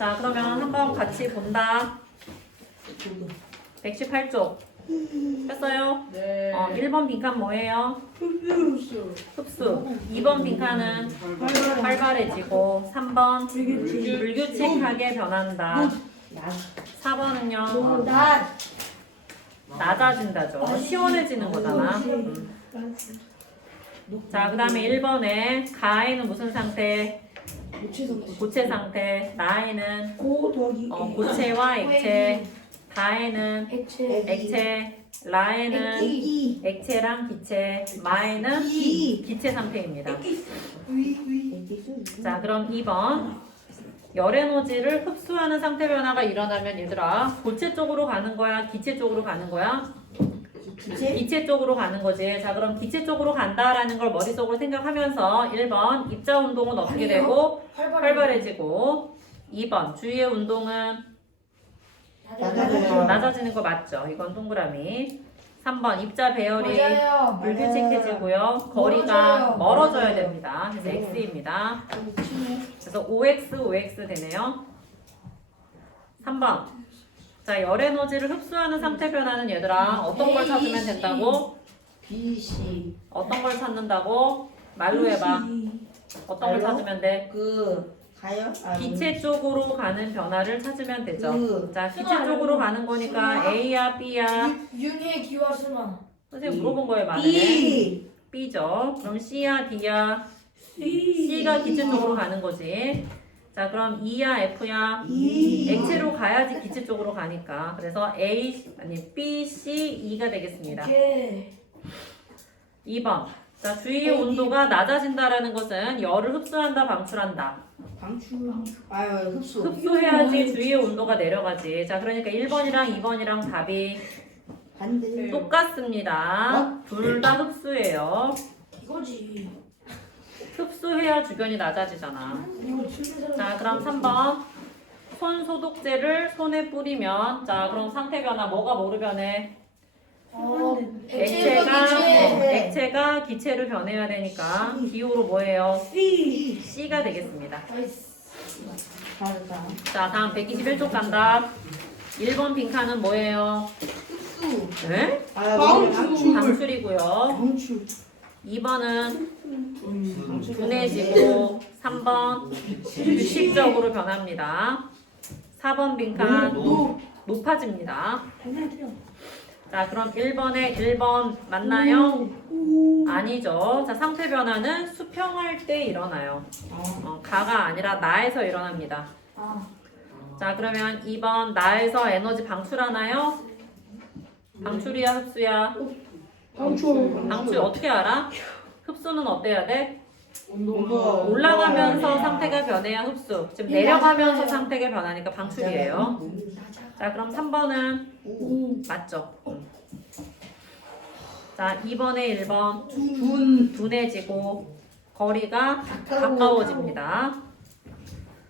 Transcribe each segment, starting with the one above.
자, 그러면 한번 같이 본다. 118쪽. 했어요? 네. 1번 빈칸 뭐예요? 흡수. 2번 빈칸은 활발해지고 3번 불규칙하게 변한다. 4번은요? 낮아진다죠. 시원해지는 거잖아. 자, 그 다음에 1번에 가에는 무슨 상태? 고체 상태. 나에는 고체와 액체. 다에는 액체. 라에는 액체랑 기체. 마에는 기체 상태입니다. 자, 그럼 2번. 열 에너지를 흡수하는 상태 변화가 일어나면 얘들아 고체 쪽으로 가는 거야? 기체 쪽으로 가는 거야? 기체 쪽으로 가는 거지. 자, 그럼 기체 쪽으로 간다라는 걸 머릿속으로 생각하면서 1번 입자 운동은 어떻게 되고 활발해지고 2번 주위의 운동은 낮아지는 거 맞죠? 이건 동그라미. 3번 입자 배열이 불규칙해지고요. 거리가 멀어져야 됩니다. 그래서 X입니다. 그래서 OX, OX 되네요. 3번. 자, 열 에너지를 흡수하는 상태 변화는 얘들아 어떤 걸 찾으면 된다고? BC 어떤 걸 찾는다고? 말로 해봐. 어떤 걸 찾으면 돼? 가요? 기체 쪽으로 가는 변화를 찾으면 되죠. 자, 기체 쪽으로 가는 거니까 A야, B야? 융의 기와 순환. 선생님 물어본 거에 맞네. B B죠. 그럼 C야, D야? C가 기체 쪽으로 가는 거지. 자, 그럼 E야, F야? 액체로 가야지 기체 쪽으로 가니까. 그래서 B, C, E가 되겠습니다. 오케이. 2번. 자, 주위의 온도가 낮아진다라는 것은 열을 흡수한다, 방출한다. 흡수 흡수해야지 주위의 온도가 내려가지. 자, 그러니까 1번이랑 2번이랑 답이 반대 똑같습니다. 둘 다 흡수예요. 이거지. 흡수해야 주변이 낮아지잖아. 이거 치는 자, 사람. 그럼 3번. 손 소독제를 손에 뿌리면, 자, 그럼 상태 변화 뭐가 뭐로 변해? 액체가 기체로 변해야 되니까 기호로 뭐예요? C가 되겠습니다. 다르다 자, 다음 121쪽 간다. 1번 빈칸은 뭐예요? 흡수 네? 방출 방출이고요. 방출 2번은 둔해지고 3번 규칙적으로 변합니다. 4번 빈칸 높아집니다. 자, 그럼 1번에 1번 맞나요? 아니죠. 자, 상태 변화는 수평할 때 일어나요. 가가 아니라 나에서 일어납니다. 자, 그러면 2번 나에서 에너지 방출하나요? 방출이야, 흡수야? 방출 어떻게 알아? 흡수는 어때야 돼? 온도가 올라가면서 상태가 변해야 흡수. 지금 내려가면서 상태가 변하니까 방출이에요. 자, 그럼 3번은 맞죠? 자, 2번에 1번 둔해지고 거리가 가까워집니다. 자,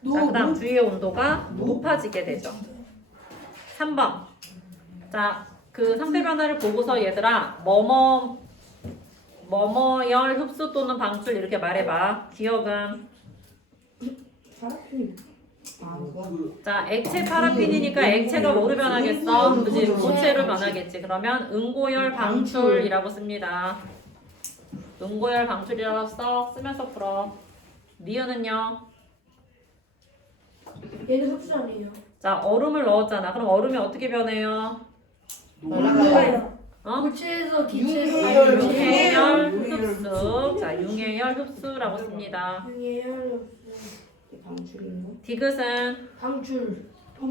그 다음 주위의 온도가 높아지게 되죠. 3번. 자, 그 상태 변화를 보고서 얘들아 뭐뭐열 흡수 또는 방출 이렇게 말해봐. 기억은 자, 액체 파라핀이니까 액체가 뭐로 변하겠어? 그지? 고체로 변하겠지. 그러면 응고열 방출이라고 씁니다. 응고열 방출이라고 쓰면서 풀어. 니은은요? 얘는 흡수 아니에요. 자, 얼음을 넣었잖아. 그럼 얼음이 어떻게 변해요? 올라가요 고체에서 기체로 융해열 흡수. 자, 융해열 흡수라고 씁니다. 융해열 방출인가? 디귿은 방출.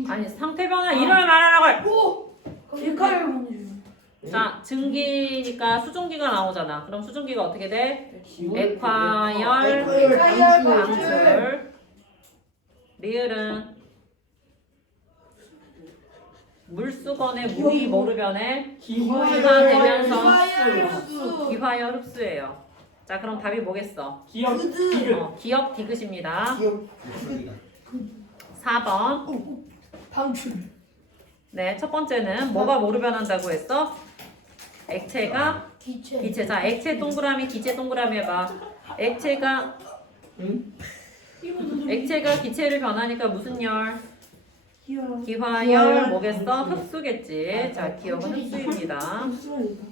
아니 상태 변화 이름을 말하라고. 일가열 방출. 자, 증기니까 수증기가 나오잖아. 그럼 수증기가 어떻게 돼? 액화열 방출. 리을은 물수건에 물이 뭐로 변해? 기화되면서 기화열 흡수예요. 자, 그럼 답이 뭐겠어? 기억 디귿입니다. 4번. 방출. 네, 첫 번째는 뭐가 뭐로 변한다고 했어? 액체가 기체. 자, 액체 동그라미, 기체 동그라미 해봐. 액체가 액체가 기체를 변하니까 무슨 열? 귀여워. 기화열 뭐겠어? 흡수겠지. 자, 기억은 흡수입니다. 흡수하니까.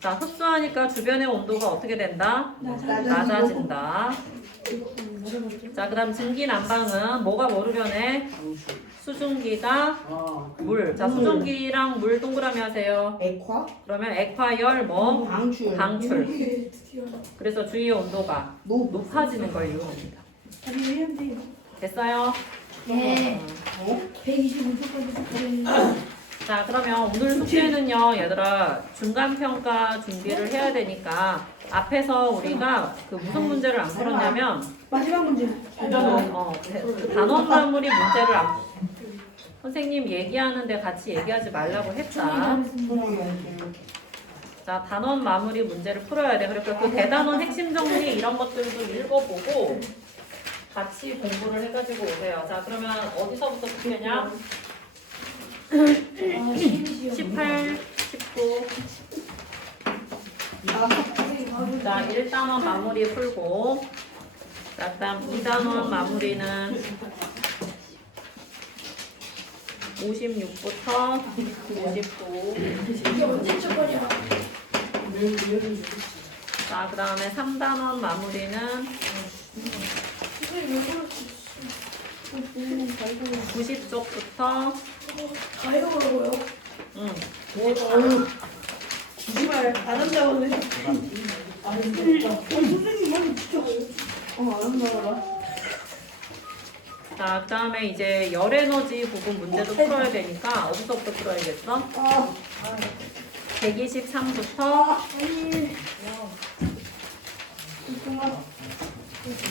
자, 흡수하니까 주변의 온도가 어떻게 된다? 낮아진다. 자, 그 다음 증기난방은 뭐가 뭐로 변해? 수증기가 물. 자, 수증기랑 물 동그라미 하세요. 액화? 그러면 액화열 뭐? 방출. 방출. 드디어. 그래서 주위의 온도가 높아지는 걸 이용합니다. 아니 위험해요. 됐어요? 예. 어? 125초까지 자, 그러면 오늘 숙제는요, 얘들아, 중간평가 준비를 해야 되니까 앞에서 우리가 그 무슨 문제를 안 풀었냐면 마지막 문제. 그 단원 마무리 문제를 선생님 얘기하는데 같이 얘기하지 말라고 했다. 자, 단원 마무리 문제를 풀어야 돼. 그러니까 그 대단원 핵심 정리 이런 것들도 읽어보고 같이 공부를 해가지고 오세요. 자, 그러면 어디서부터 풀겠냐? 18, 19. 자, 1단원 마무리 풀고. 자, 그다음 2단원 마무리는 56부터 59. 이게 언제쯤 거냐? 자, 그 다음에 3단원 마무리는 90쪽부터 다 해보라고요. 주지 말. 안 한다고 해. 선생님 많이 진짜. 안 한다고. 자, 그 다음에 이제 열에너지 부분 문제도 풀어야 되니까 어디서부터 풀어야겠어? 123부터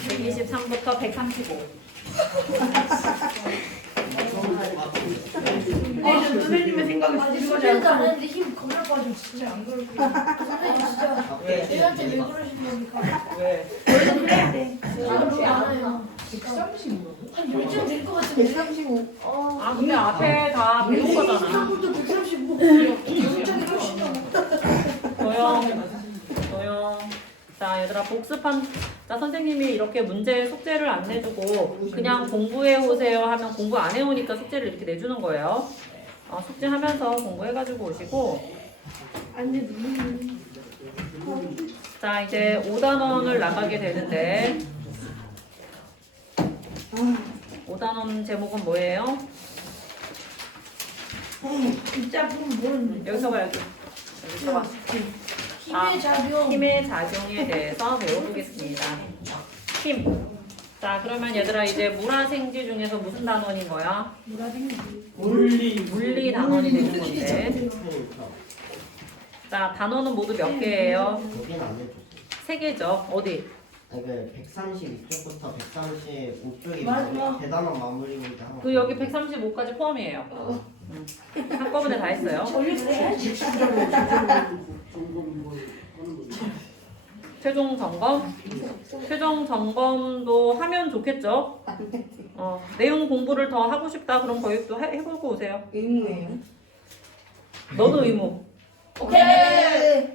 123부터 135. 선생님의 생각이 아직 들어가지 숙제도 안 않고. 했는데 힘 겁나 빠져. 진짜 안 그럴 거야. 선생님 진짜 얘한테 왜 그러신 겁니까? 왜? 원래 그래야 돼. 저는 너무 많아요. 한 요즘 될것 같은데. 135. 아, 근데 앞에 다 배운 거잖아. 135부터 135. 요즘이 훨씬 더. 조용. 자, 얘들아 복습한. 자, 선생님이 이렇게 문제 숙제를 안 내주고 그냥 공부해 오세요 하면 공부 안 해오니까 숙제를 이렇게 내주는 거예요. 숙제하면서 공부해가지고 오시고. 자, 이제 5단원을 나가게 되는데 5단원 제목은 뭐예요? 진짜 보면 모르는데. 여기서 봐, 여기. 여기서 봐. 힘의 작용. 힘의 작용에 대해서 배워보겠습니다. 힘. 자, 그러면 얘들아 이제 물화생지 중에서 무슨 단원인 거야? 물리 단원이 되는 건데. 자, 단원은 모두 몇 개예요? 여기는 안 해줬어요. 3개죠. 어디? 아니 그 132쪽부터 135쪽이 맞아. 대단한 마무리고 이제 하나. 그 여기 135까지 포함이에요. 한꺼번에 다 했어요. 전립선해야지. 최종 점검. 최종 점검도 하면 좋겠죠? 내용 공부를 더 하고 싶다. 그럼 거기도 해보고 오세요. 의무예요. 너도 의무. 오케이.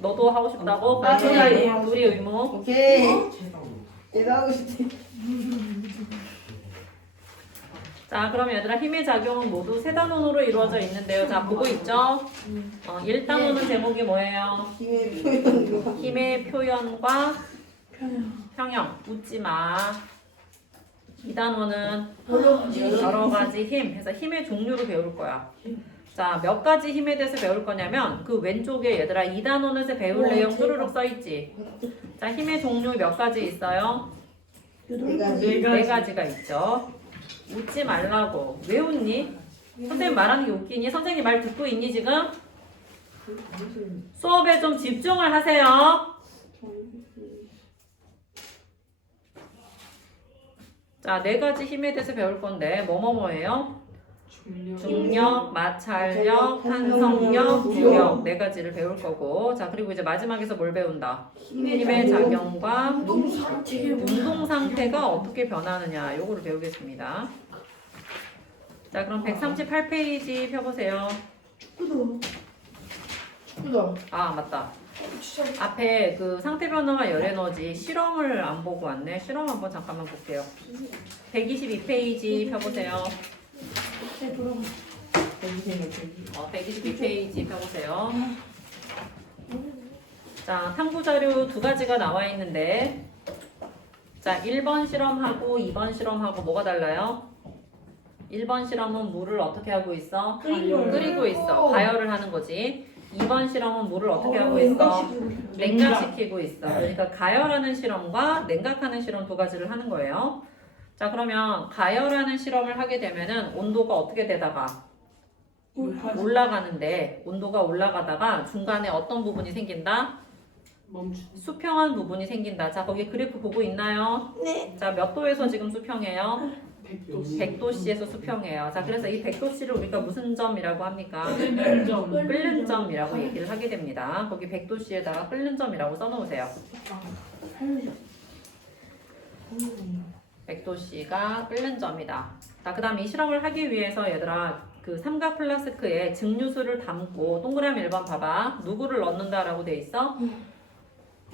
너도 하고 싶다고? 아, 저는 아니에요. 둘이 의무. 오케이. 최종. 얘도 하고 싶대. 자, 그럼 얘들아 힘의 작용은 모두 3단원으로 이루어져 있는데요. 자, 보고 있죠? 1단원은 제목이 뭐예요? 힘의 표현과. 힘의 표현과 평형. 웃지 마. 2단원은 여러 가지 힘. 해서 힘의 종류를 배울 거야. 자, 몇 가지 힘에 대해서 배울 거냐면 그 왼쪽에 얘들아 2단원에서 배울 내용 쭈루룩 써있지. 자, 힘의 종류 몇 가지 있어요? 4가지가 있죠. 웃지 말라고. 왜 웃니? 선생님 말하는 게 웃기니? 선생님 말 듣고 있니 지금? 수업에 좀 집중을 하세요. 자, 4가지 힘에 대해서 배울 건데 뭐예요? 중력, 마찰력, 탄성력, 중력 4가지를 배울 거고. 자, 그리고 이제 마지막에서 뭘 배운다? 힘의 작용과 운동 상태가 어떻게 변하느냐 요거를 배우겠습니다. 자, 그럼 138페이지 펴보세요. 축구다. 아, 맞다. 진짜 앞에 그 상태 변화와 열 에너지 실험을 안 보고 왔네. 실험 한번 잠깐만 볼게요. 122페이지 펴보세요. 네, 돌아가. 122페이지 펴보세요. 자, 탐구 자료 두 가지가 나와 있는데, 자, 1번 실험하고 2번 실험하고 뭐가 달라요? 1번 실험은 물을 어떻게 하고 있어? 끓이고 있어. 가열을 하는 거지. 2번 실험은 물을 어떻게 하고 있어? 냉각시키고 있어. 그러니까 가열하는 실험과 냉각하는 실험 두 가지를 하는 거예요. 자, 그러면 가열하는 실험을 하게 되면은 온도가 어떻게 되다가 올라가는데, 온도가 올라가다가 중간에 어떤 부분이 생긴다? 수평한 부분이 생긴다. 자, 거기 그래프 보고 있나요? 네. 자, 몇 도에서 지금 수평해요? 100도씨에서 수평해요. 자, 그래서 이 100도씨를 우리가 무슨 점이라고 합니까? 끓는 점이라고 얘기를 하게 됩니다. 거기 100도씨에다가 끓는 점이라고 써놓으세요. 100도씨가 끓는 점이다. 자, 그 다음 이 실험을 하기 위해서 얘들아 그 삼각 플라스크에 증류수를 담고 동그라미 1번 봐봐. 누구를 넣는다라고 돼 있어?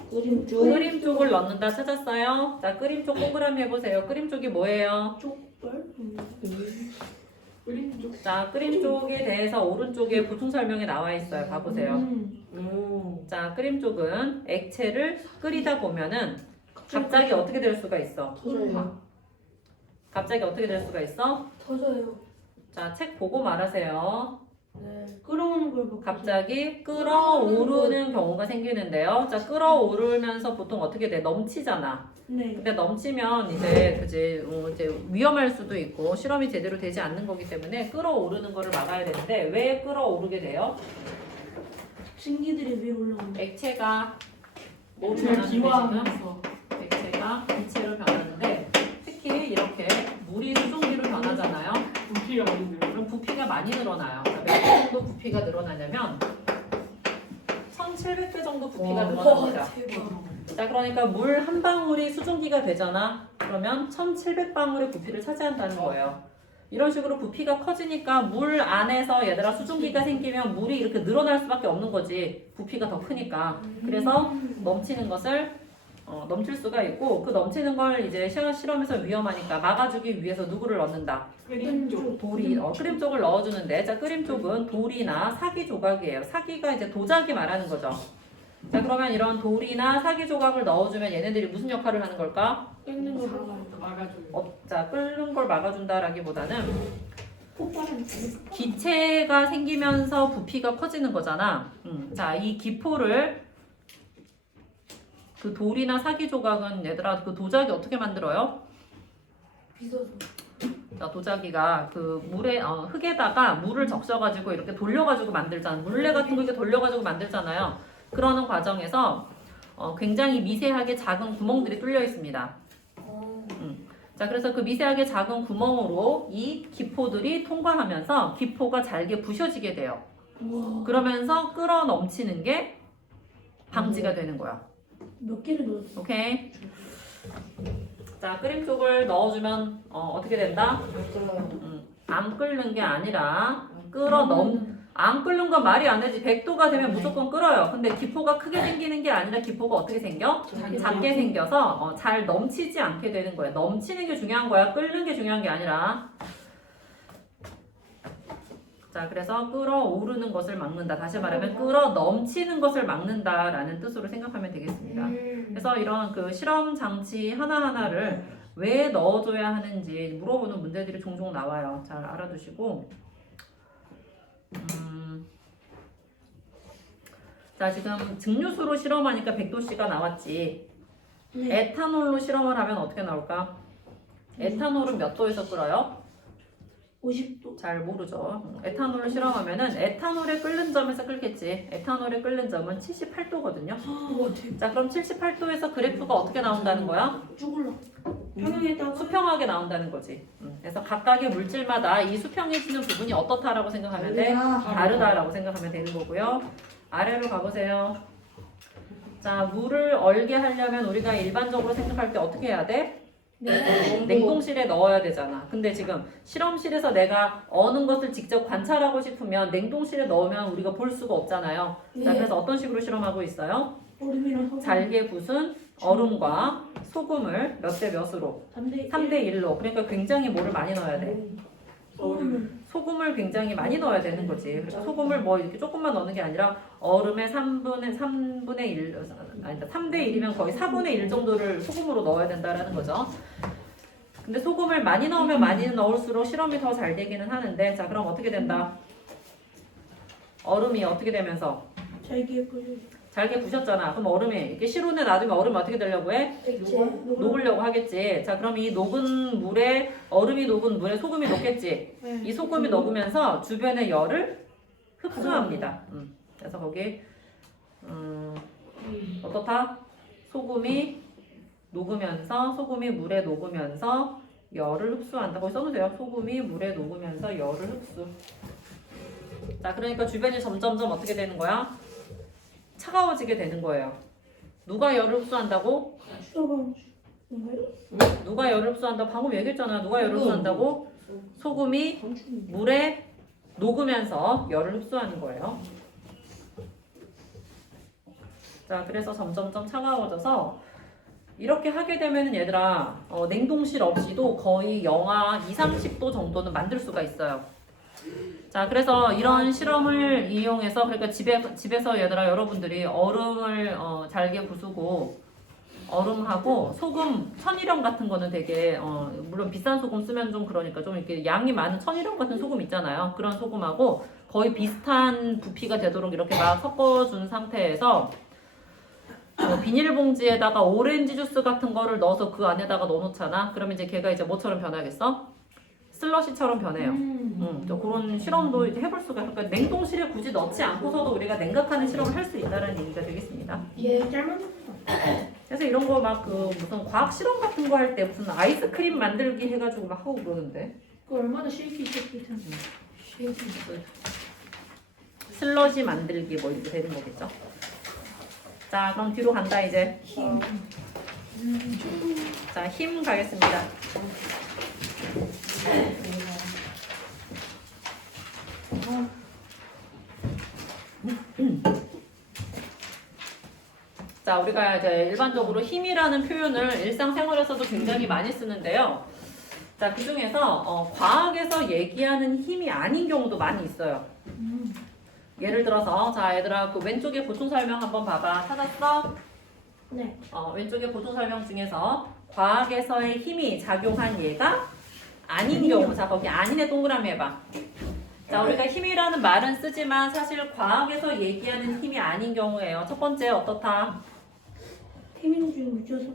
끓임 쪽. 끓임 쪽을 넣는다 찾았어요? 자, 끓임 쪽 동그라미 해보세요. 끓임 쪽이 뭐예요? 자, 끓임 쪽에 대해서 오른쪽에 보충 설명이 나와 있어요. 봐보세요. 자, 끓임 쪽은 액체를 끓이다 보면은 갑자기 어떻게 될 수가 있어? 갑자기 어떻게 될 수가 있어? 터져요. 자, 책 보고 말하세요. 네. 끌어오는 걸 보고. 갑자기 끓어오르는 경우가 생기는데요. 자, 끓어오르면서 보통 어떻게 돼? 넘치잖아. 네. 근데 넘치면 이제 그지 이제 위험할 수도 있고 실험이 제대로 되지 않는 거기 때문에 끓어오르는 거를 막아야 되는데 왜 끓어오르게 돼요? 신기들이 위에 올라오는. 액체가 뭐로 변하는데 지금? 액체가 기체로 변하는데 특히 이렇게 물이 수증기로 변하잖아요. 그럼 부피가 많이 늘어나요. 자, 몇 배 정도 부피가 늘어나냐면 1700배 정도 부피가 늘어납니다. 자, 그러니까 물 한 방울이 수증기가 되잖아. 그러면 1700방울의 부피를 차지한다는 거예요. 이런 식으로 부피가 커지니까 물 안에서 얘들아 수증기가 생기면 물이 이렇게 늘어날 수밖에 없는 거지. 부피가 더 크니까. 그래서 넘치는 것을 넘칠 수가 있고 그 넘치는 걸 이제 실험에서 위험하니까 막아주기 위해서 누구를 넣는다? 돌이 끓임 쪽을 넣어주는데 자 끓임 쪽은 돌이나 사기 조각이에요. 사기가 이제 도자기 말하는 거죠. 자 그러면 이런 돌이나 사기 조각을 넣어주면 얘네들이 무슨 역할을 하는 걸까? 끓는 걸 막아요. 자 끓는 걸 막아준다라기보다는 폭발은 기체가 생기면서 부피가 커지는 거잖아. 자 이 기포를 그 돌이나 사기 조각은 얘들아 그 도자기 어떻게 만들어요? 빗어서. 자, 도자기가 그 물에 흙에다가 물을 적셔가지고 이렇게 돌려가지고 만들잖아. 물레 같은 거 이렇게 돌려가지고 만들잖아요. 그러는 과정에서 굉장히 미세하게 작은 구멍들이 뚫려 있습니다. 자, 그래서 그 미세하게 작은 구멍으로 이 기포들이 통과하면서 기포가 잘게 부셔지게 돼요. 그러면서 끓어 넘치는 게 방지가 되는 거야. 몇 개를 넣었어? 오케이. 자, 끓임 쪽을 넣어주면 어떻게 된다? 안 끓는 게 아니라 안 끓는 건 말이 안 되지. 100도가 되면 무조건 끓어요. 근데 기포가 크게 생기는 게 아니라 기포가 어떻게 생겨? 작게 생겨서 잘 넘치지 않게 되는 거예요. 넘치는 게 중요한 거야. 끓는 게 중요한 게 아니라. 자, 그래서 끓어오르는 것을 막는다. 다시 말하면 끓어 넘치는 것을 막는다라는 뜻으로 생각하면 되겠습니다. 그래서 이런 그 실험 장치 하나하나를 왜 넣어줘야 하는지 물어보는 문제들이 종종 나와요. 잘 알아두시고. 자, 지금 증류수로 실험하니까 100도씨가 나왔지. 에탄올로 실험을 하면 어떻게 나올까? 에탄올은 몇 도에서 끓어요? 50도. 잘 모르죠. 에탄올을 실험하면은 에탄올의 끓는 점에서 끓겠지. 에탄올의 끓는 점은 78도거든요. 자, 그럼 78도에서 그래프가 어떻게 나온다는 거야? 쭉 올라. 평형에다가 수평하게 나온다는 거지. 그래서 각각의 물질마다 이 수평해지는 부분이 어떻다라고 생각하면 돼? 다르다라고 생각하면 되는 거고요. 아래로 가보세요. 자, 물을 얼게 하려면 우리가 일반적으로 생각할 때 어떻게 해야 돼? 냉동실에 넣어야 되잖아. 근데 지금 실험실에서 내가 어는 것을 직접 관찰하고 싶으면 냉동실에 넣으면 우리가 볼 수가 없잖아요. 자, 그래서 어떤 식으로 실험하고 있어요? 얼음이랑 소금. 잘게 부순 얼음과 소금을 몇 대 몇으로? 3대 1로. 그러니까 굉장히 뭐를 많이 넣어야 돼? 소금을 굉장히 많이 넣어야 되는 거지. 그래서 소금을 뭐 이렇게 조금만 넣는 게 아니라 얼음의 3분의 1, 아니다. 3대 1이면 거의 4분의 1 정도를 소금으로 넣어야 된다라는 거죠. 근데 소금을 많이 넣으면 많이 넣을수록 실험이 더 잘 되기는 하는데, 자, 그럼 어떻게 된다? 얼음이 어떻게 되면서? 잘게 부셔. 잘게 부셨잖아. 그럼 얼음이 이렇게 실온에 놔두면 얼음이 어떻게 되려고 해? 녹으려고 하겠지. 자, 그럼 이 녹은 물에 얼음이 녹은 물에 소금이 녹겠지. 이 소금이 녹으면서 주변의 열을 흡수합니다. 그래서 거기 어떻다? 소금이 녹으면서 소금이 물에 녹으면서 열을 흡수한다. 거기 써놓으세요. 소금이 물에 녹으면서 열을 흡수. 자, 그러니까 주변이 점점점 어떻게 되는 거야? 차가워지게 되는 거예요. 누가 열을 흡수한다고? 누가 열을 흡수한다고? 방금 얘기했잖아. 누가 열을 흡수한다고? 소금이 물에 녹으면서 열을 흡수하는 거예요. 자, 그래서 점점점 차가워져서 이렇게 하게 되면은 얘들아 냉동실 없이도 거의 영하 2, 30도 정도는 만들 수가 있어요. 자, 그래서 이런 실험을 이용해서 그러니까 집에서 얘들아 여러분들이 얼음을 잘게 부수고 얼음하고 소금, 천일염 같은 거는 되게 물론 비싼 소금 쓰면 좀 그러니까 좀 이렇게 양이 많은 천일염 같은 소금 있잖아요. 그런 소금하고 거의 비슷한 부피가 되도록 이렇게 막 섞어준 상태에서 비닐봉지에다가 오렌지 주스 같은 거를 넣어서 그 안에다가 넣어놓잖아. 그러면 이제 걔가 이제 뭐처럼 변하겠어? 슬러시처럼 변해요. 그런 실험도 이제 해볼 수가 있어요. 그러니까 냉동실에 굳이 넣지 않고서도 우리가 냉각하는 실험을 할 수 있다는 얘기가 되겠습니다. 짧은 그래서 이런 거 막 그 무슨 과학 실험 같은 거 할 때 무슨 아이스크림 만들기 해가지고 막 하고 그러는데 그 얼마나 쉐이키 있었을 텐데. 슬러시 만들기 뭐 이렇게 되는 거겠죠. 자, 그럼 뒤로 간다 이제. 자, 힘 가겠습니다. 자, 우리가 이제 일반적으로 힘이라는 표현을 일상생활에서도 굉장히 많이 쓰는데요. 자, 그 중에서 과학에서 얘기하는 힘이 아닌 경우도 많이 있어요. 예를 들어서 자, 얘들아 그 왼쪽에 보충 설명 한번 봐봐. 찾았어? 네. 왼쪽에 보충 설명 중에서 과학에서의 힘이 작용한 예가 아닌 경우. 자, 거기 아닌에 동그라미 해봐. 자, 우리가 힘이라는 말은 쓰지만 사실 과학에서 얘기하는 힘이 아닌 경우예요. 첫 번째 어떻다? 힘인 줄 묻혀서.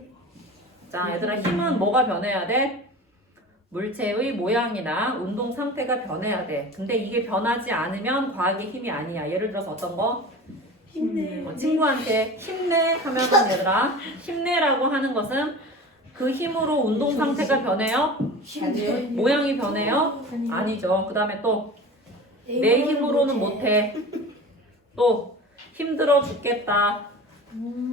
자, 얘들아 힘은 뭐가 변해야 돼? 물체의 모양이나 운동 상태가 변해야 돼. 근데 이게 변하지 않으면 과학의 힘이 아니야. 예를 들어서 어떤 거? 힘내. 친구한테 힘내 하면은 얘들아 힘내라고 하는 것은 그 힘으로 운동 상태가 변해요? 모양이 변해요? 아니죠. 그 다음에 또 내 힘으로는 못해. 또 힘들어 죽겠다.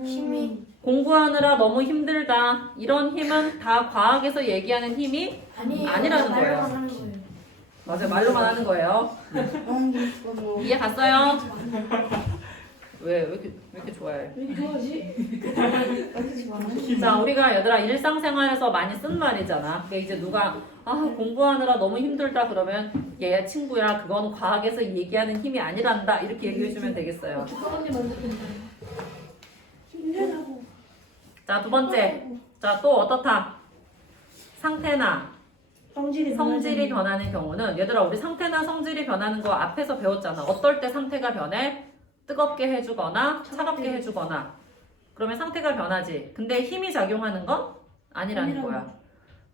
힘이 공부하느라 너무 힘들다. 이런 힘은 다 과학에서 얘기하는 힘이 아니라는 거예요. 맞아요. 말로만 하는 거예요. 이해 갔어요? 왜 이렇게 좋아해? 왜 좋아하지? 자, 우리가 얘들아 일상생활에서 많이 쓴 말이잖아. 그러니까 이제 누가 공부하느라 너무 힘들다 그러면 얘 친구야 그건 과학에서 얘기하는 힘이 아니란다 이렇게 얘기해주면 되겠어요. 주사언니 만들겠다. 힘내라고. 자, 두 번째. 자, 또 어떻다? 상태나 성질이 변하는 경우는 얘들아 우리 상태나 성질이 변하는 거 앞에서 배웠잖아. 어떨 때 상태가 변해? 뜨겁게 해주거나 차갑게 해주거나 그러면 상태가 변하지. 근데 힘이 작용하는 건 아니라는 거야.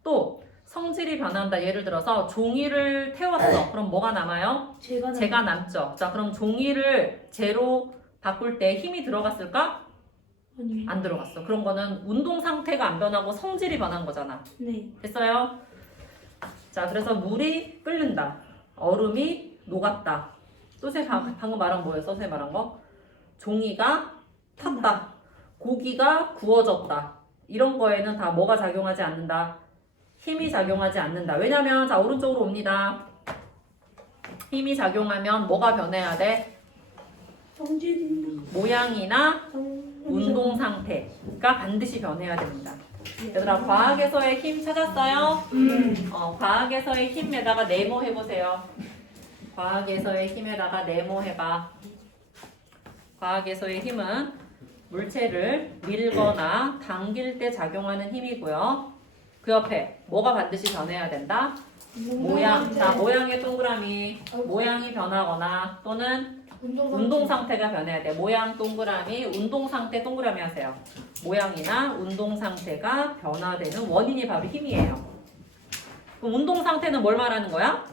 또 성질이 변한다. 예를 들어서 종이를 태웠어. 그럼 뭐가 남아요? 재가 남죠. 자, 그럼 종이를 재로 바꿀 때 힘이 들어갔을까? 아니. 안 들어갔어. 그런 거는 운동 상태가 안 변하고 성질이 변한 거잖아. 네. 됐어요? 자, 그래서 물이 끓는다. 얼음이 녹았다. 소세 방금 말한 뭐예요? 소세 말한 거? 종이가 탔다. 고기가 구워졌다. 이런 거에는 다 뭐가 작용하지 않는다? 힘이 작용하지 않는다. 왜냐면 자 오른쪽으로 옵니다. 힘이 작용하면 뭐가 변해야 돼? 모양이나 운동 상태가 반드시 변해야 됩니다. 얘들아 과학에서의 힘 찾았어요? 과학에서의 힘에다가 네모 해보세요. 과학에서의 힘에다가 네모 해봐. 과학에서의 힘은 물체를 밀거나 당길 때 작용하는 힘이고요. 그 옆에 뭐가 반드시 변해야 된다? 모양. 자, 모양의 동그라미. 모양이 변하거나 또는 운동 상태가 변해야 돼. 모양 동그라미, 운동 상태 동그라미 하세요. 모양이나 운동 상태가 변화되는 원인이 바로 힘이에요. 그럼 운동 상태는 뭘 말하는 거야?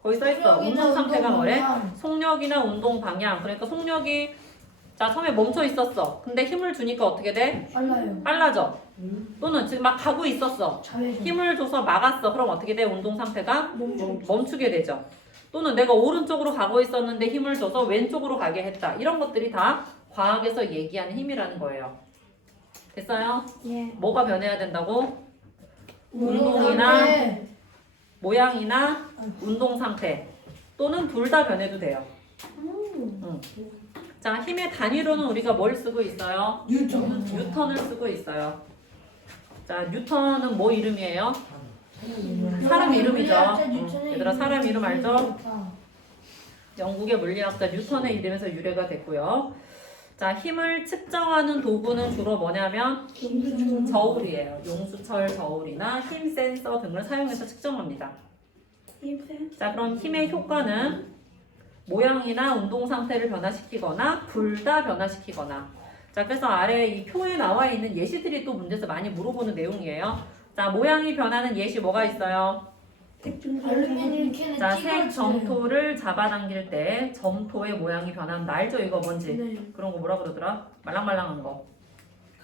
거기 써 있어. 운동 상태가 뭐래? 속력이나 운동 방향. 그러니까 속력이 자 처음에 멈춰 있었어. 근데 힘을 주니까 어떻게 돼? 빨라요. 빨라져. 또는 지금 막 가고 있었어. 잘해줘. 힘을 줘서 막았어. 그럼 어떻게 돼? 운동 상태가 멈추게 되죠. 또는 내가 오른쪽으로 가고 있었는데 힘을 줘서 왼쪽으로 가게 했다. 이런 것들이 다 과학에서 얘기하는 힘이라는 거예요. 됐어요? 예. 뭐가 변해야 된다고? 운동이나 모양이나 운동 상태 또는 둘 다 변해도 돼요. 자, 힘의 단위로는 우리가 뭘 쓰고 있어요? 뉴턴을 쓰고 있어요. 자, 뉴턴은 뭐 이름이에요? 사람 이름이죠. 얘들아 사람 이름 알죠? 영국의 물리학자 뉴턴의 이름에서 유래가 됐고요. 자, 힘을 측정하는 도구는 주로 뭐냐면 저울이에요. 용수철 저울이나 힘 센서 등을 사용해서 측정합니다. 자, 그럼 힘의 효과는 모양이나 운동 상태를 변화시키거나 둘 다 변화시키거나. 자, 그래서 아래 이 표에 나와 있는 예시들이 또 문제에서 많이 물어보는 내용이에요. 자, 모양이 변하는 예시 뭐가 있어요? 알루미늄 캔에 자, 색 찌그러지는 점토를 잡아당길 때 점토의 모양이 변한다. 알죠? 이거 뭔지? 네. 그런 거 뭐라 그러더라? 말랑말랑한 거.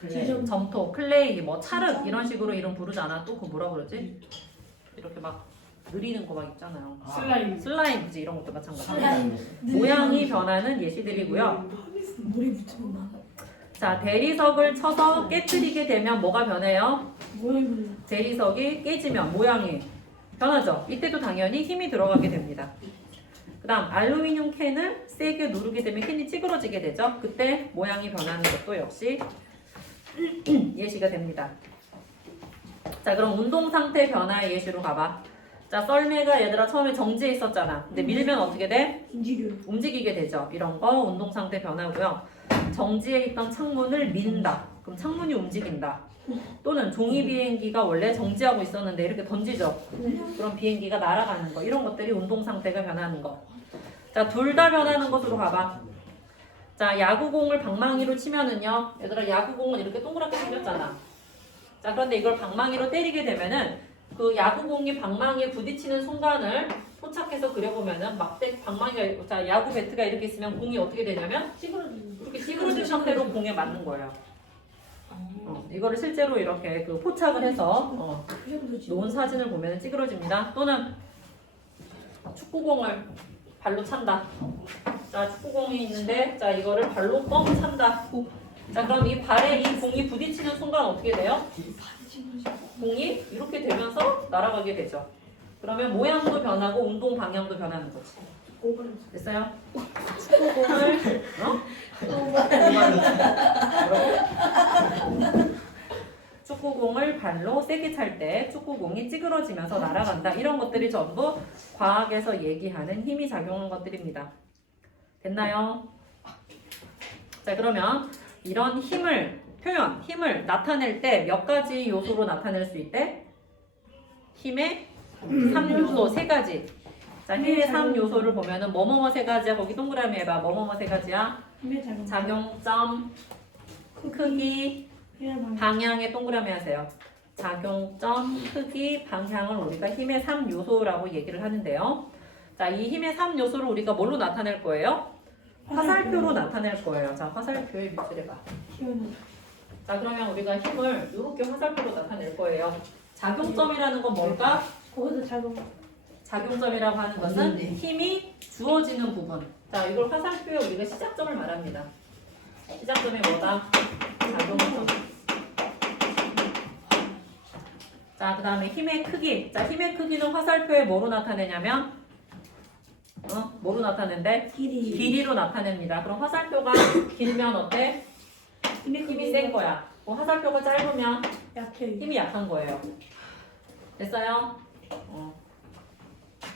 클레이. 점토, 클레이, 뭐 찰흙 이런 식으로 이름 부르잖아. 또 그거 뭐라 그러지? 이렇게 막 느리는 거 막 있잖아요. 슬라임이지 이런 것도 마찬가지예요. 슬라임. 모양이 변하는 예시들이고요. 머리 붙이면 나. 자, 대리석을 쳐서 깨뜨리게 되면 뭐가 변해요? 모양이 몰라. 대리석이 깨지면 모양이 변하죠. 이때도 당연히 힘이 들어가게 됩니다. 그 다음 알루미늄 캔을 세게 누르게 되면 캔이 찌그러지게 되죠. 그때 모양이 변하는 것도 역시 예시가 됩니다. 자, 그럼 운동 상태 변화의 예시로 가봐. 자, 썰매가 얘들아 처음에 정지해 있었잖아. 근데 밀면 어떻게 돼? 움직여요. 움직이게 되죠. 이런 거 운동 상태 변화고요. 정지해 있던 창문을 민다. 그럼 창문이 움직인다. 또는 종이 비행기가 원래 정지하고 있었는데 이렇게 던지죠. 그럼 비행기가 날아가는 거. 이런 것들이 운동 상태가 변하는 거. 자, 둘 다 변하는 것으로 가봐. 자, 야구공을 방망이로 치면은요. 얘들아 야구공은 이렇게 동그랗게 생겼잖아. 자, 그런데 이걸 방망이로 때리게 되면은 그 야구공이 방망이에 부딪히는 순간을 포착해서 그려보면은 방망이가 자 야구 배트가 이렇게 있으면 공이 어떻게 되냐면 이렇게 찌그러진 상태로 공에 맞는 거예요. 이거를 실제로 이렇게 그 포착을 해서 놓은 사진을 보면 찌그러집니다. 또는 축구공을 발로 찬다. 자, 축구공이 있는데 자 이거를 발로 뻥 찬다. 자, 그럼 이 발에 이 공이 부딪히는 순간 어떻게 돼요? 공이 이렇게 되면서 날아가게 되죠. 그러면 모양도 변하고 운동 방향도 변하는 거지. 됐어요? 축구공을 축구공을 발로 세게 찰 때 축구공이 찌그러지면서 날아간다. 이런 것들이 전부 과학에서 얘기하는 힘이 작용한 것들입니다. 됐나요? 자, 그러면 이런 힘을 힘을 나타낼 때 몇 가지 요소로 나타낼 수 있대? 힘의 3요소 3가지. 자, 힘의 3요소를 보면은 뭐뭐뭐 3가지야. 거기 동그라미 해봐. 뭐뭐뭐 3가지야. 작용점, 크기, 방향에 동그라미 하세요. 작용점, 크기, 방향을 우리가 힘의 3요소라고 얘기를 하는데요. 자, 이 힘의 3요소를 우리가 뭘로 나타낼 거예요? 화살표로 나타낼 거예요. 자, 화살표에 밑줄해봐. 자, 그러면 우리가 힘을 이렇게 화살표로 나타낼 거예요. 작용점이라는 건 뭘까? 거기서 작용점이라고 하는 것은 힘이 주어지는 부분. 자, 이걸 화살표에 우리가 시작점을 말합니다. 시작점이 뭐다? 작용점. 자, 그 다음에 힘의 크기. 자, 힘의 크기는 화살표에 뭐로 나타내냐면, 뭐로 나타낸대? 길이로 나타냅니다. 그럼 화살표가 길면 어때? 힘이 센 거야. 뭐 화살표가 짧으면 약해. 힘이 약한 거예요. 됐어요?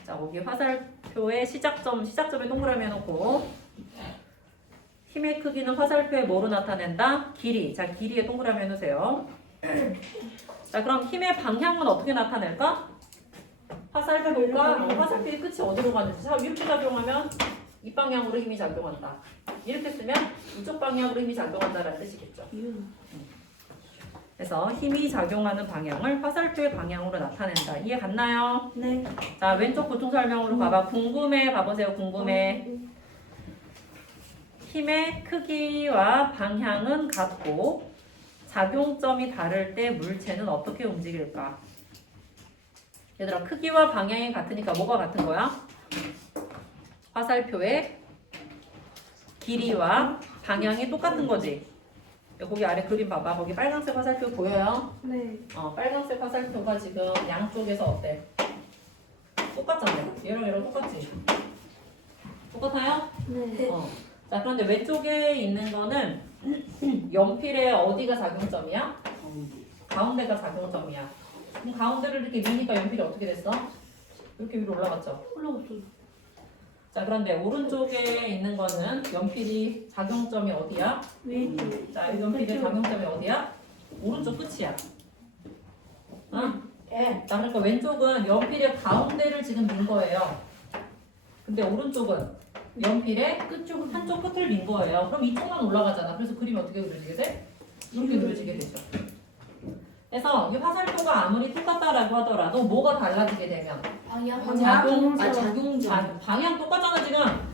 자, 거기 화살표의 시작점에 동그라미 해놓고 힘의 크기는 화살표에 뭐로 나타낸다? 길이. 자, 길이에 동그라미 해놓으세요. 자, 그럼 힘의 방향은 어떻게 나타낼까? 화살표가 화살표의 끝이 어디로 가는지. 자, 이렇게 작용하면 이 방향으로 힘이 작용한다. 이렇게 쓰면 이쪽 방향으로 힘이 작용한다라는 뜻이겠죠. 그래서 힘이 작용하는 방향을 화살표의 방향으로 나타낸다. 이해 갔나요? 네. 자, 왼쪽 보충 설명으로 봐봐. 궁금해 봐보세요. 궁금해. 힘의 크기와 방향은 같고 작용점이 다를 때 물체는 어떻게 움직일까? 얘들아, 크기와 방향이 같으니까 뭐가 같은 거야? 화살표의 길이와 방향이 똑같은 거지. 거기 아래 그림 봐봐. 거기 빨간색 화살표 보여요? 네. 빨간색 화살표가 지금 양쪽에서 어때? 똑같잖아요. 얘랑 똑같지? 똑같아요? 네. 자, 그런데 왼쪽에 있는 거는 연필의 어디가 작용점이야? 가운데가 작용점이야. 그럼 가운데를 이렇게 미니까 연필이 어떻게 됐어? 이렇게 위로 올라갔죠? 올라갔어. 자, 그런데 오른쪽에 있는 거는 연필이 작용점이 어디야? 왼쪽. 자, 이 연필의 작용점이 어디야? 오른쪽 끝이야. 응? 예. 자, 그러니까 왼쪽은 연필의 가운데를 지금 민 거예요. 근데 오른쪽은 연필의 끝쪽은 한쪽 끝을 민 거예요. 그럼 이쪽만 올라가잖아. 그래서 그림이 어떻게 그려지게 돼? 이렇게 그려지게 되죠. 그래서 이 화살표가 아무리 똑같다라고 하더라도 뭐가 달라지게 되면 방향 똑같잖아 지금.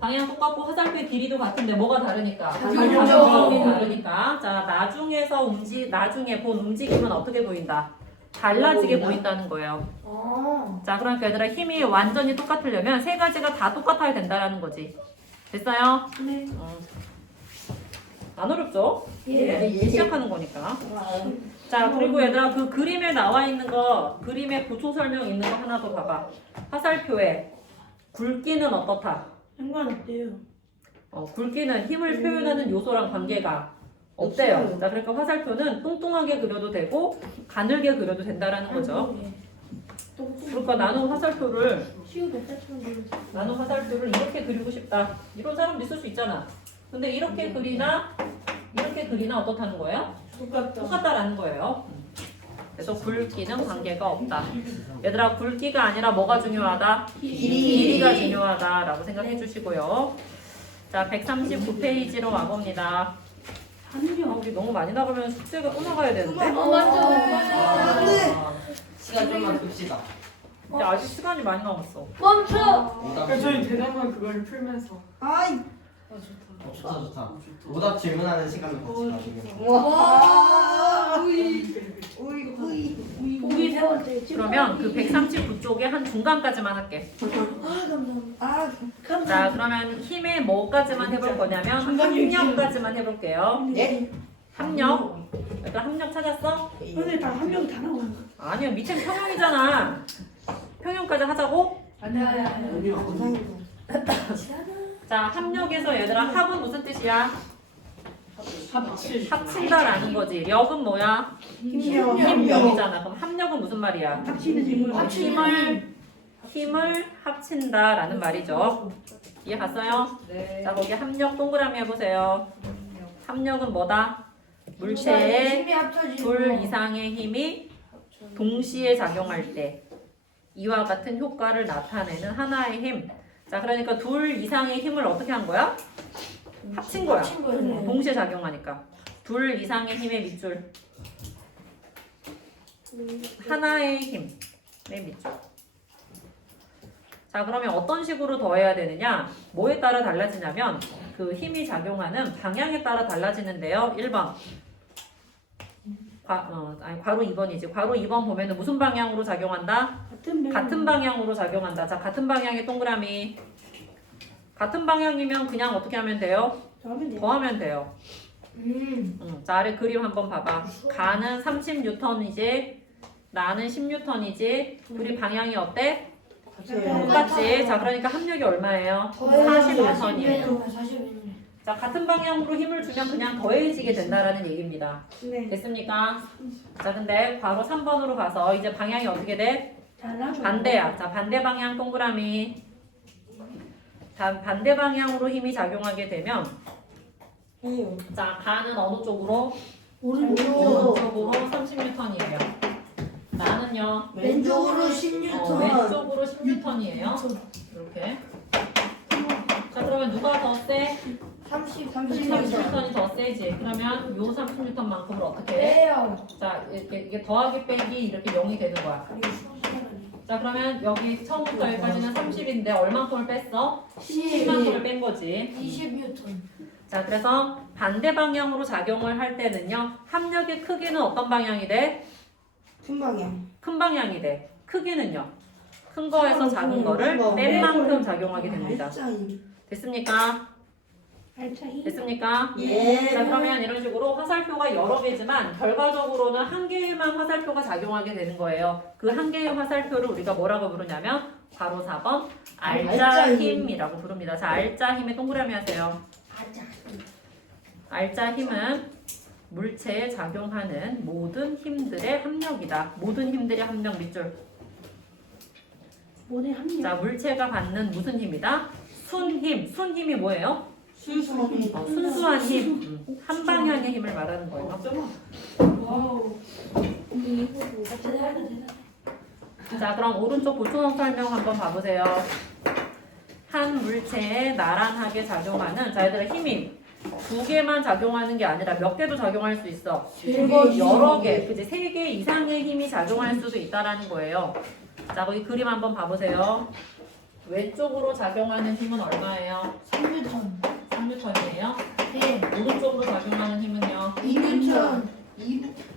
방향 똑같고 화살표의 길이도 같은데 뭐가 다르니까? 작용점이 다르니까. 자, 나중에 본 움직임은 어떻게 보인다? 달라지게 보인다는 거예요. 자, 그러니까 얘들아 힘이 완전히 똑같으려면 세 가지가 다 똑같아야 된다라는 거지. 됐어요? 네. 안 어렵죠? 예. 이제 시작하는 거니까. 자, 그리고 얘들아 그 그림에 나와 있는 거, 그림에 보충 설명 있는 거 하나 더 봐봐. 화살표에 굵기는 어떻다? 상관없대요. 굵기는 힘을 표현하는 요소랑 관계가 없대요. 자, 그러니까 화살표는 뚱뚱하게 그려도 되고 가늘게 그려도 된다라는 거죠. 그러니까 나는 화살표를 이렇게 그리고 싶다. 이런 사람도 있을 수 있잖아. 근데 이렇게 그리나 어떻다는 거예요? 똑같다라는 거예요. 그래서 굵기는 관계가 없다. 얘들아, 굵기가 아니라 뭐가 중요하다? 길이가 중요하다라고 생각해 주시고요. 자, 139페이지로 와봅니다. 우리 너무 많이 나가면 숙제가 또 나가야 되는데? 시간 좀만 둡시다. 근데 아직 시간이 많이 남았어. 저희 대담한 그걸 풀면서 좋다. 오답 질문하는 시간을 같이 가지고. 보기 세 번째. 그러면 그 139쪽에 한 중간까지만 할게. 자, 그러면 힘의 뭐까지만 해볼 거냐면 합력까지만 해볼게요. 예? 합력. 일단 합력 찾았어? 오늘 다 한 명 다 나오는 거. 아니요, 밑엔 평형이잖아. 평형까지 하자고? 자, 합력에서 얘들아 합은 무슨 뜻이야? 합친다라는 거지. 력은 뭐야? 힘력이잖아. 그럼 합력은 무슨 말이야? 합치는 질문. 힘을 합친다라는 말이죠. 이해 갔어요? 네. 자, 거기 합력 동그라미 해보세요. 합력은 뭐다? 물체의 둘 이상의 힘이 동시에 작용할 때 이와 같은 효과를 나타내는 하나의 힘. 자, 그러니까 둘 이상의 힘을 어떻게 한 거야? 합친 거야. 동시에 작용하니까. 둘 이상의 힘의 밑줄. 하나의 힘의 밑줄. 자, 그러면 어떤 식으로 더해야 되느냐? 뭐에 따라 달라지냐면 그 힘이 작용하는 방향에 따라 달라지는데요. 1번. 괄호 2번이지. 괄호 2번 보면은 무슨 방향으로 작용한다? 같은 방향으로 작용한다. 자, 같은 방향의 동그라미. 같은 방향이면 그냥 어떻게 하면 돼요? 더하면 돼요. 자, 아래 그림 한번 봐봐. 가는 30N이지. 나는 10N이지. 우리 방향이 어때? 같아요. 똑같지. 자, 그러니까 합력이 얼마예요? 더해요. 40N이에요. 40N. 자, 같은 방향으로 힘을 주면 그냥 더해지게 된다라는 얘기입니다. 네. 됐습니까? 자, 근데 바로 3번으로 가서 이제 방향이 어떻게 돼? 달라져. 반대야. 자, 반대 방향 동그라미. 반대 방향으로 힘이 작용하게 되면 해요. 자, 가는 어느 쪽으로? 오른쪽. 오른쪽으로 30N이에요. 나는요. 왼쪽으로 어, 10N. 왼쪽으로 10N이에요. 이렇게. 자, 그러면 누가 더 세? 30N이 더 세지. 그러면 요 30N만큼을 어떻게 해? 빼요. 자, 이게 더하기 빼기 이렇게 0이 되는 거야. 자, 그러면 여기 처음부터 여기까지는 30인데 얼만큼을 뺐어? 10만큼을 뺀 거지. 20N. 자, 그래서 반대 방향으로 작용을 할 때는요. 합력의 크기는 어떤 방향이 돼? 큰 방향. 큰 방향이 돼. 크기는요. 큰 거에서 작은 거를 뺀 만큼 작용하게 됩니다. 알짜임. 됐습니까? 됐습니까? 예. 자, 그러면 이런 식으로 화살표가 여러 개지만 결과적으로는 한 개만 화살표가 작용하게 되는 거예요. 그 한 개의 화살표를 우리가 뭐라고 부르냐면 바로 4번 알짜힘이라고 부릅니다. 자, 알짜힘에 동그라미 하세요. 알짜힘은 물체에 작용하는 모든 힘들의 합력이다. 모든 힘들의 합력 밑줄. 자, 물체가 받는 무슨 힘이다? 순힘. 순힘이 뭐예요? 순수한 힘. 한 방향의 힘을 말하는 거예요. 와우. 자, 그럼 오른쪽 보충형 설명 한번 봐보세요. 한 물체에 나란하게 작용하는 자, 얘들아 힘이 두 개만 작용하는 게 아니라 몇 개도 작용할 수 있어. 여러 개, 그지? 3개 이상의 힘이 작용할 수도 있다라는 거예요. 자, 거기 그림 한번 봐보세요. 왼쪽으로 작용하는 힘은 얼마예요? 3N. 3N이에요. 네. 오른쪽으로 작용하는 힘은요? 2N.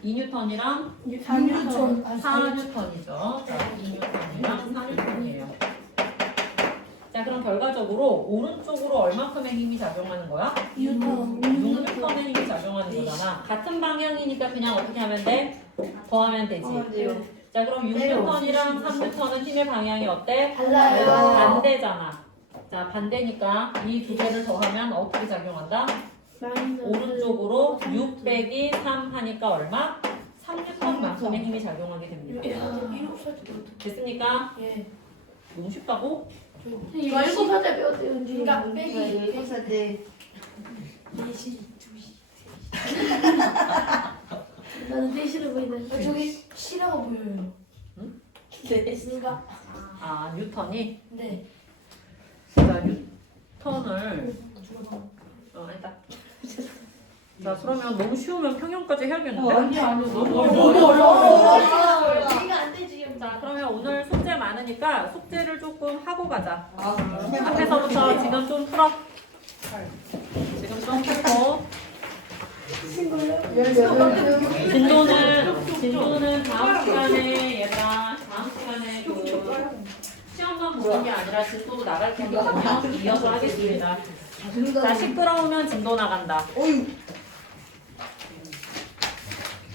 2N이랑 3N. 4N이죠. 자, 2N이랑 4N이에요. 자, 그럼 결과적으로 오른쪽으로 얼마큼의 힘이 작용하는 거야? 6N의 힘이 작용하는 거잖아. 같은 방향이니까 그냥 어떻게 하면 돼? 더하면 되지. 자, 그럼 6N이랑 3N은 힘의 방향이 어때? 달라요. 반대잖아. 자, 반대니까 이 두 개를 더하면 어떻게 작용한다? 오른쪽으로 6 빼기 3 하니까 얼마? 3N만큼의 힘이 작용하게 됩니다. 됐습니까? 예. 너무 쉽다고? 이거 7살 때 배웠대요. 그러니까 빼기. 7살 때. 4시, 2시, 3시. 나는 4시로 보이는데. 저기 C라고 보여요. 응? 네. C가? 아, 뉴턴이? 네. 자, 뉴턴을 일단. 자, 그러면 너무 쉬우면 평형까지 해야겠는데? 아니야 너무 이거 안 되지. 자, 그러면 오늘 숙제 많으니까 숙제를 조금 하고 가자. 아, 앞에서부터 지금 좀 풀어. 지금 좀 풀고. 진도는 다음 시간에 얘가 다음 시간에 그 시험만 보는 게 아니라 진도도 나갈 테니까요. 이어서 하겠습니다. 자, 시끄러우면 진도 나간다. 어이.